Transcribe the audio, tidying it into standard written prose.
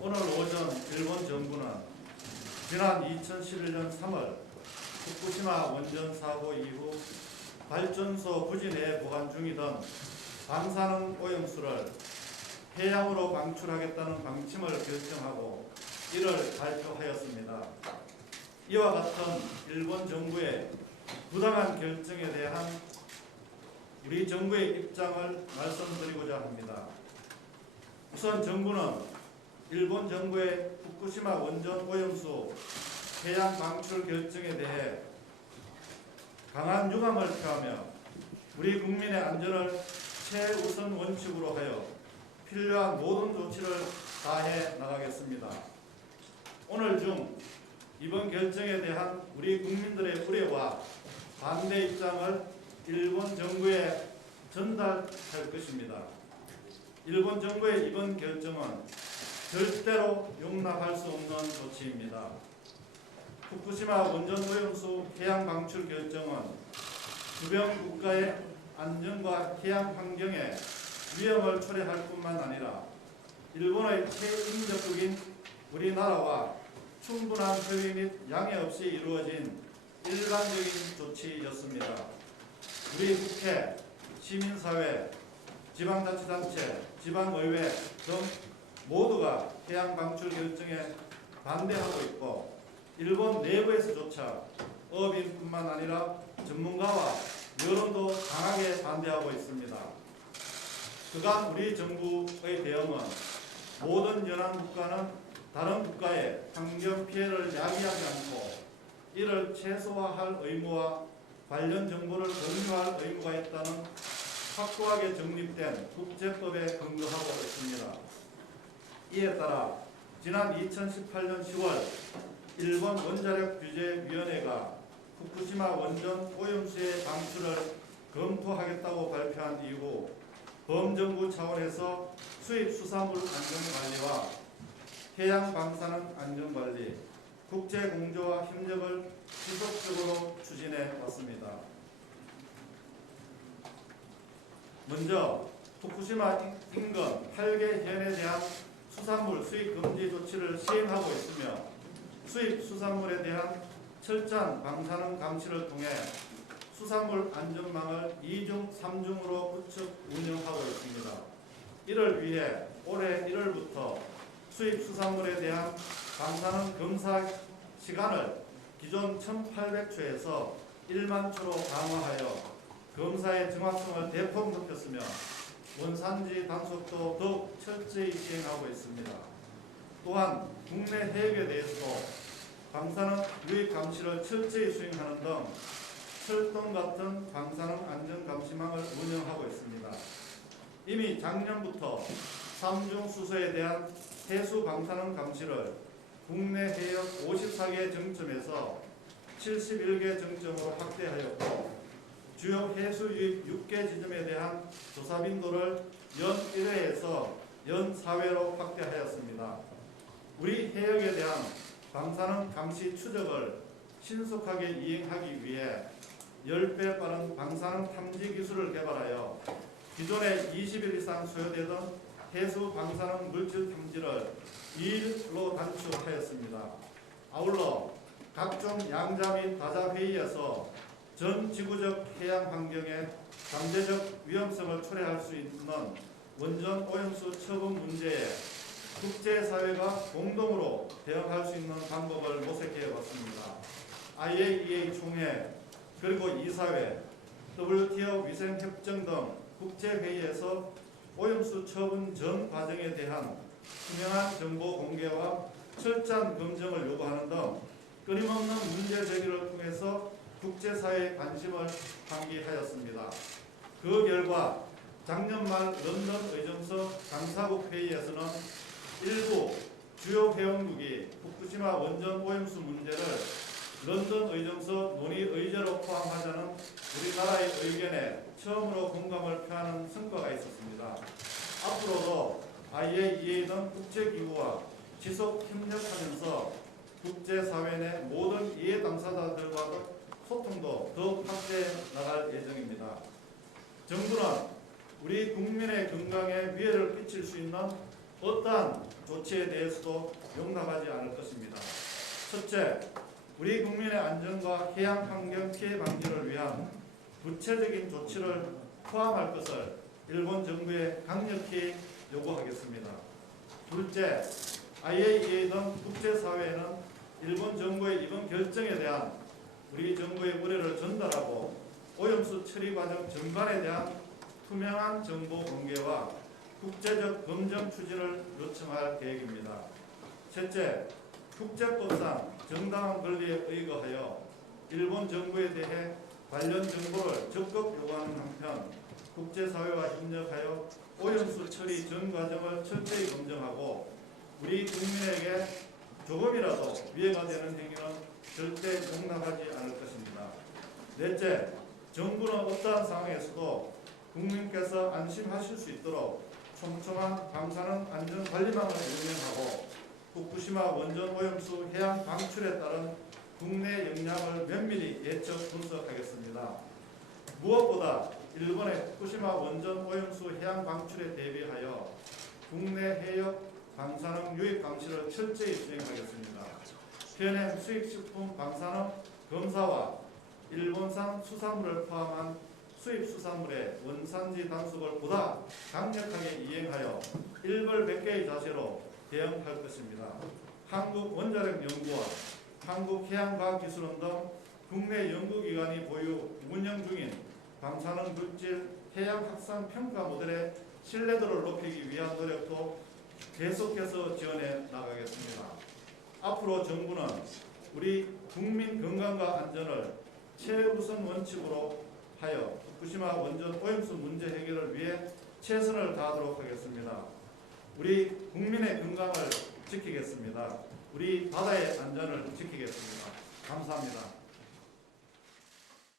오늘 오전 일본 정부는 지난 2011년 3월 후쿠시마 원전 사고 이후 발전소 부지 내에 보관 중이던 방사능 오염수를 해양으로 방출하겠다는 방침을 결정하고 이를 발표하였습니다. 이와 같은 일본 정부의 부당한 결정에 대한 우리 정부의 입장을 말씀드리고자 합니다. 우선 정부는 일본 정부의 후쿠시마 원전 오염수 해양 방출 결정에 대해 강한 유감을 표하며 우리 국민의 안전을 최우선 원칙으로 하여 필요한 모든 조치를 다해 나가겠습니다. 오늘 중 이번 결정에 대한 우리 국민들의 우려와 반대 입장을 일본 정부에 전달할 것입니다. 일본 정부의 이번 결정은 절대로 용납할 수 없는 조치입니다. 후쿠시마 원전 오염수 해양 방출 결정은 주변 국가의 안전과 해양 환경에 위험을 초래할 뿐만 아니라 일본의 최인접국인 우리나라와 충분한 협의 및 양해 없이 이루어진 일반적인 조치였습니다. 우리 국회, 시민사회, 지방자치단체, 지방의회 등 모두가 해양 방출 결정에 반대하고 있고 일본 내부에서조차 업인뿐만 아니라 전문가와 여론도 강하게 반대하고 있습니다. 그간 우리 정부의 대응은 모든 연안 국가는 다른 국가의 환경 피해를 야기하지 않고 이를 최소화할 의무와 관련 정보를 공유할 의무가 있다는 확고하게 정립된 국제법에 근거하고 있습니다. 이에 따라 지난 2018년 10월 일본 원자력규제위원회가 후쿠시마 원전 오염수의 방출을 검토하겠다고 발표한 이후 범정부 차원에서 수입 수산물 안전관리와 해양 방사능 안전관리, 국제공조와 협력을 지속적으로 추진해 왔습니다. 먼저 후쿠시마 인근 8개 현에 대한 수산물 수입 금지 조치를 시행하고 있으며 수입 수산물에 대한 철저한 방사능 감시를 통해 수산물 안전망을 2중, 3중으로 구축 운영하고 있습니다. 이를 위해 올해 1월부터 수입 수산물에 대한 방사능 검사 시간을 기존 1,800초에서 1만 초로 강화하여 검사의 정확성을 대폭 높였으며 원산지 단속도 더욱 철저히 시행하고 있습니다. 또한 국내 해역에 대해서도 방사능 유입 감시를 철저히 수행하는 등 철도 같은 방사능 안전 감시망을 운영하고 있습니다. 이미 작년부터 3중 수소에 대한 해수 방사능 감시를 국내 해역 54개 정점에서 71개 정점으로 확대하였고 주요 해수 유입 6개 지점에 대한 조사 빈도를 연 1회에서 연 4회로 확대하였습니다. 우리 해역에 대한 방사능 감시 추적을 신속하게 이행하기 위해 10배 빠른 방사능 탐지 기술을 개발하여 기존에 20일 이상 소요되던 해수 방사능 물질 탐지를 2일로 단축하였습니다. 아울러 각종 양자 및 다자 회의에서 전 지구적 해양 환경에 잠재적 위험성을 초래할 수 있는 원전 오염수 처분 문제에 국제사회가 공동으로 대응할 수 있는 방법을 모색해 왔습니다. IAEA 총회 그리고 이사회, WTO 위생협정 등 국제회의에서 오염수 처분 전 과정에 대한 투명한 정보 공개와 철저한 검증을 요구하는 등 끊임없는 문제 제기를 통해서 국제사회의 관심을 환기하였습니다. 그 결과 작년 말 런던 의정서 강사국 회의에서는 일부 주요 회원국이 후쿠시마 원전 오염수 문제를 런던 의정서 논의 의제로 포함하자는 우리나라의 의견에 처음으로 공감을 표하는 성과가 있었습니다. 앞으로도 IAEA 등 국제기구와 지속 협력하면서 국제사회 내 모든 이해 당사자들과 소통도 더욱 확대해 나갈 예정입니다. 정부는 우리 국민의 건강에 위해를 끼칠 수 있는 어떠한 조치에 대해서도 용납하지 않을 것입니다. 첫째, 우리 국민의 안전과 해양 환경 피해 방지를 위한 구체적인 조치를 포함할 것을 일본 정부에 강력히 요구하겠습니다. 둘째, IAEA 등 국제사회에는 일본 정부의 이번 결정에 대한 우리 정부의 우려를 전달하고 오염수 처리 과정 전반에 대한 투명한 정보 공개와 국제적 검증 추진을 요청할 계획입니다. 셋째, 국제법상 정당한 권리에 의거하여 일본 정부에 대해 관련 정보를 적극 요구하는 한편 국제사회와 협력하여 오염수 처리 전 과정을 철저히 검증하고 우리 국민에게 조금이라도 위해가 되는 행위는 절대 용납하지 않을 것입니다. 넷째, 정부는 어떠한 상황에서도 국민께서 안심하실 수 있도록 촘촘한 방사능 안전 관리망을 운영하고 후쿠시마 원전 오염수 해양 방출에 따른 국내 영향을 면밀히 예측 분석하겠습니다. 무엇보다 일본의 후쿠시마 원전 오염수 해양 방출에 대비하여 국내 해역 방사능 유입 감시를 철저히 수행하겠습니다. 현행 수입식품 방사능 검사와 일본산 수산물을 포함한 수입 수산물의 원산지 단속을 보다 강력하게 이행하여 일벌백계의 자세로 대응할 것입니다. 한국원자력연구원, 한국해양과학기술원 등 국내 연구기관이 보유 운영 중인 방사능 물질 해양 확산 평가 모델의 신뢰도를 높이기 위한 노력도 계속해서 지원해 나가겠습니다. 앞으로 정부는 우리 국민 건강과 안전을 최우선 원칙으로 하여 후쿠시마 원전 오염수 문제 해결을 위해 최선을 다하도록 하겠습니다. 우리 국민의 건강을 지키겠습니다. 우리 바다의 안전을 지키겠습니다. 감사합니다.